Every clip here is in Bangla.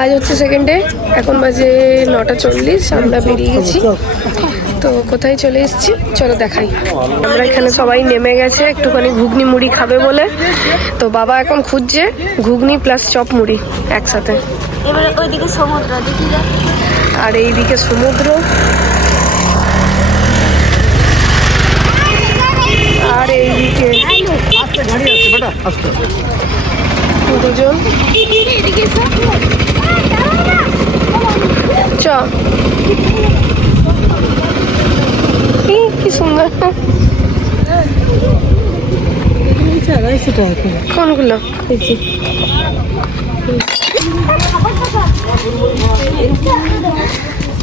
আজ হচ্ছে সেকেন্ড ডে, এখন বাজে 9:40। আমরা বেরিয়ে গেছি। তো কোথায় চলে এসেছি চলো দেখাই। আমরা এখানে সবাই নেমে গেছে একটুখানি ঘুগনি মুড়ি খাবে বলে। তো বাবা এখন খুঁজছে ঘুগনি প্লাস চপ মুড়ি একসাথে। এবারে ওইদিকে সমুদ্র দেখি যা, আর এইদিকে সমুদ্র, আর এইদিকে দুজন। চ কি সুন্দর কোনগুলো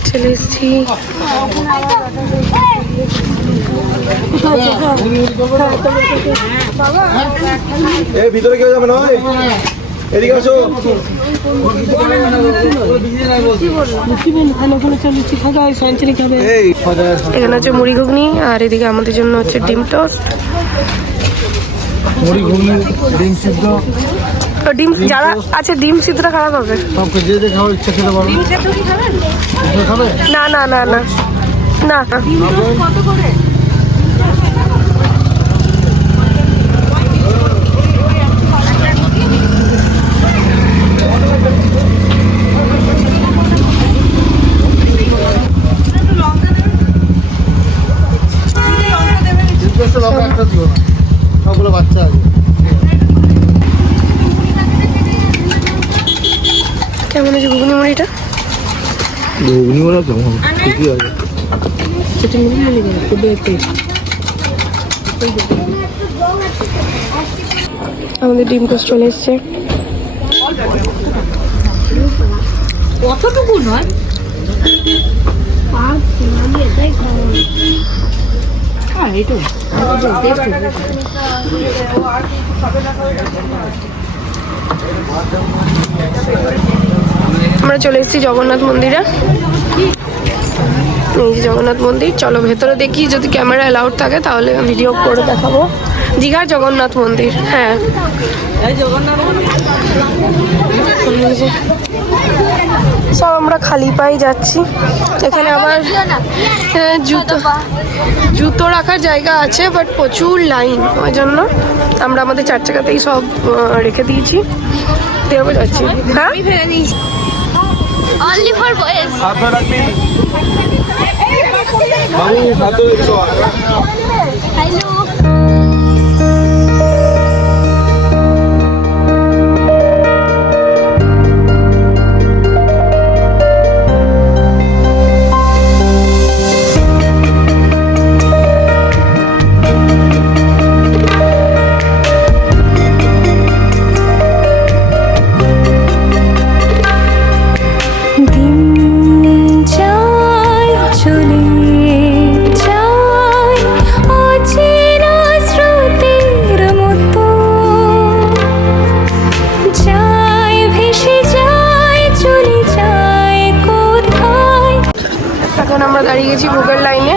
চলে এসছি। ভিতরে কেউ যাবে না, এদিকে আসো। এখানে হচ্ছে মুড়ি ঘুগনি, আর এদিকে আমাদের জন্য হচ্ছে ডিম টোস্ট। মুড়ি ঘুগনি, ডিম সিদ্ধ। ডিম যারা আছে ডিম সিদ্ধটা খারাপ হবে না না না না না। সবগুলো বাচ্চা আছে। কেমন আছে ঘুগনি মুড়িটা? ঘুগনি মুড়ি কেমন ঠিকই আছে। আমাদের ডিম টোস্ট চলে এসছে। কতটুকু নয় আমরা চলে এসেছি জগন্নাথ মন্দিরে। এই যে জগন্নাথ মন্দির, চলো ভেতরে দেখি, যদি ক্যামেরা অ্যালাউড থাকে তাহলে ভিডিও করে দেখাবো। দীঘার জগন্নাথ মন্দির, হ্যাঁ। সব আমরা খালি পায়ে যাচ্ছি। এখানে আবার জুতো রাখার জায়গা আছে, বাট প্রচুর লাইন, ওই জন্য আমরা আমাদের 4 চাকাতেই সব রেখে দিয়েছি। দেবো যাচ্ছি। হ্যাঁ, অনলি ফর বয়েজ। হ্যালো আমরা দাঁড়িয়ে গেছি ভোগের লাইনে।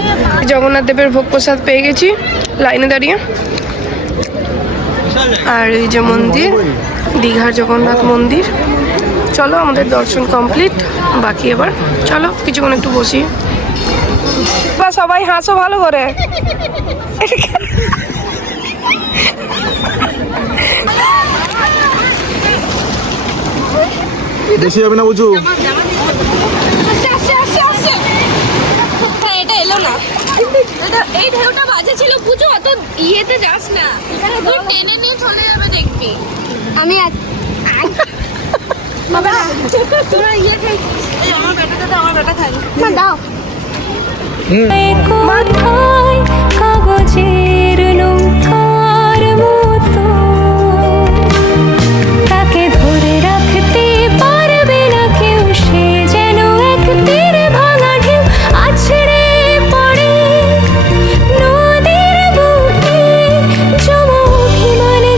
জগন্নাথ দেবের ভোগ প্রসাদ পেয়ে গেছি লাইনে দাঁড়িয়ে। আর এই যে মন্দির, দীঘার জগন্নাথ মন্দির। চলো আমাদের দর্শন কমপ্লিট, বাকি এবার চলো কিছুক্ষণ একটু বসি। বা সবাই হাসো ভালো করে। বেশি যাবে না বুঝু। এটা এলো না, এই ঢেউটা বাজে ছিল বুঝো, অত ইয়েতে যাস না, তুই টেনে নিয়ে চলে যাবে দেখবি। আমি তোরা ইয়ে খাই, আমার বেটা খাই না, দাও। কাগজের নৌকার মতো তাকে ধরে রাখতে পারবে না কেউ, সে যেন এক তীর ভাঙা ঢেউ আছড়ে পড়ে নদীর বুকে জম অভিমানে।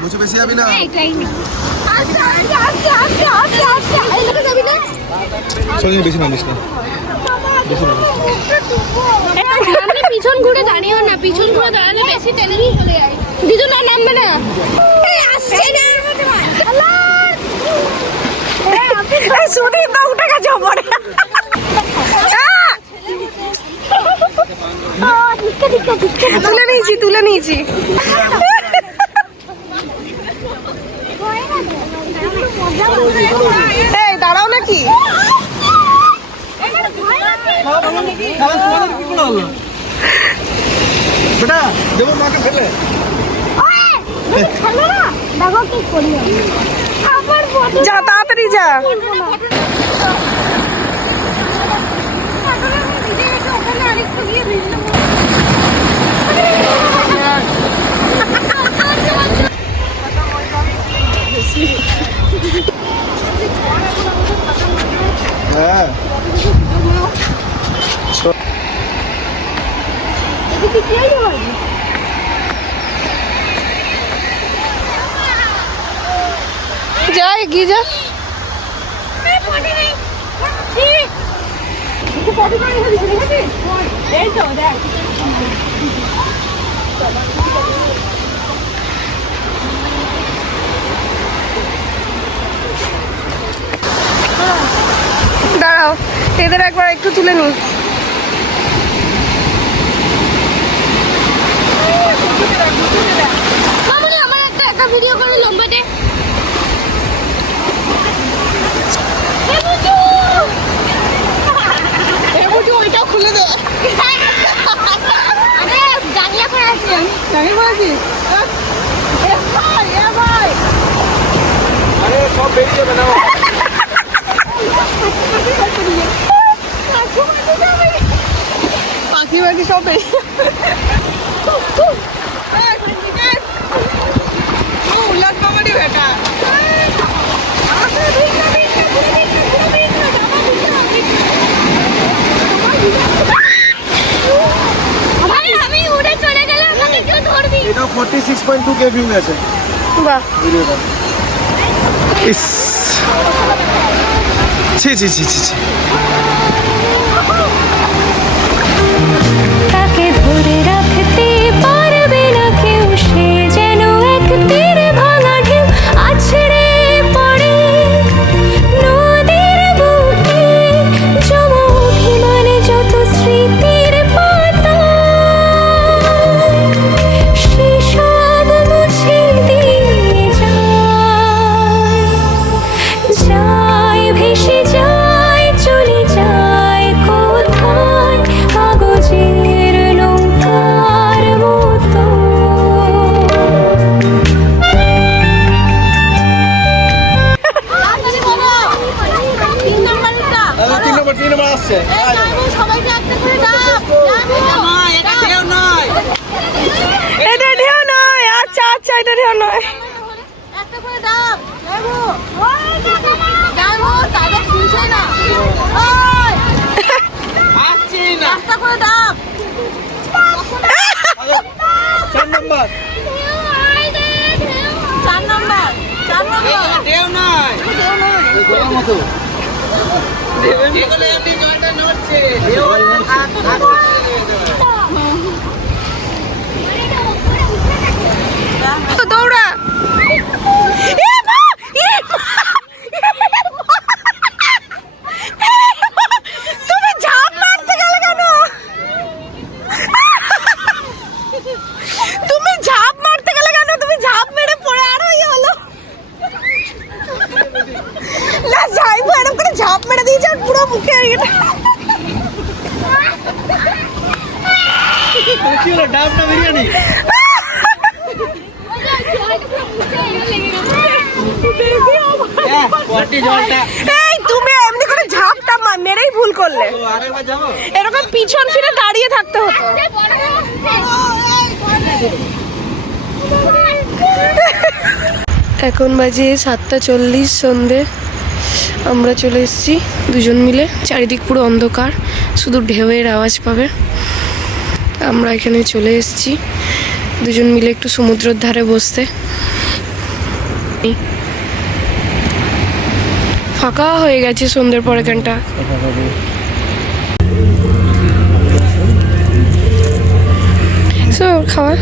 বুঝু বেশি যাবি না। সঙ্গে বেশি নামিস না। আপনি পিছন ঘুরে দাঁড়িয়েও না, পিছন ঘুরে দাঁড়ালে বেশি টেনে নিয়ে চলে যায়। দুজন আর নামবে না। এই আসছে না। শুনি তো উঠে গেছে ওপরে। তুলে নিয়েছি এই দাঁড়াও নাকি? বেটা দেবো মাকে ফেলে। যা তাড়াতাড়ি যা। হ্যাঁ যা এগিয়ে যা। দাঁড়াও, এদের একবার একটু তুলে নি। মামুনি আমার একটা ভিডিও করে লম্বাটে। ওইটাও খুলে দে। আরে জানিয়া করে আছে। জানি বলেছিস? আরে সব বেরিয়ে যাবে না। পাখি পাখি সব উল্লাস বাবারই বেটা। আমি উড়ে চলে গেলে আমাকে কেউ ধরবি। এটা 46.2K ভিউ আছে বাহ, ভিডিওটা। ইস ছি ছি ছি ছি ছি। তাকে ধরে রাখতে পারবে না কেউ, সে যেন এক তীর ভাঙা ঢেউ আছড়ে পড়ে নদীর বুকে। জমা অভিমানে যত স্মৃতির পাতা, সে সব মুছে দিয়ে যায় ভেসে যায়, চলে যায় কোথায় কাগজের নৌকার মতো। তিন নাম্বারটা। 3 নম্বর আসছে। সবাইকে একটা করে ডাক। এটা ঢেউ নয়। আচ্ছা আচ্ছা, এটা ঢেউ নয়। একটা করে ডাক। যাবো তাদের শুনছে না। আসছি না। একটা করে ডাক। 4 নম্বর। 4 নাম্বার। 4 নাম্বার। ঢেউ নয়। এই গলার মতো। এগুলো এমনি জলটা নড়ছে। দৌড়া। তুমি ঝাঁপ মারতে গেলে কেন? তুমি ঝাঁপ মারতে গেলে কেন? তুমি ঝাঁপ মেরে পড়ে আরো হলো না। যাইবো এরকম করে ঝাঁপ মেরে দিয়েছে আর পুরো মুখে কি হলো ডাব না বিরিয়ানি? এই তুমি এমনি করে ঝাঁপটা মেরেই ভুল করলে। আরেকবার যাবো। এরকম পিছন ফিরে দাঁড়িয়ে থাকতে হতো। এখন বাজে 7:40 সন্ধে। আমরা চলে এসেছি দুজন মিলে। চারিদিক পুরো অন্ধকার, শুধু ঢেউয়ের আওয়াজ পাবে। আমরা এখানে চলে এসেছি দুজন মিলে একটু সমুদ্রের ধারে বসতে। ফাঁকা হয়ে গেছে সন্ধ্যের পর এখানটা। খাওয়া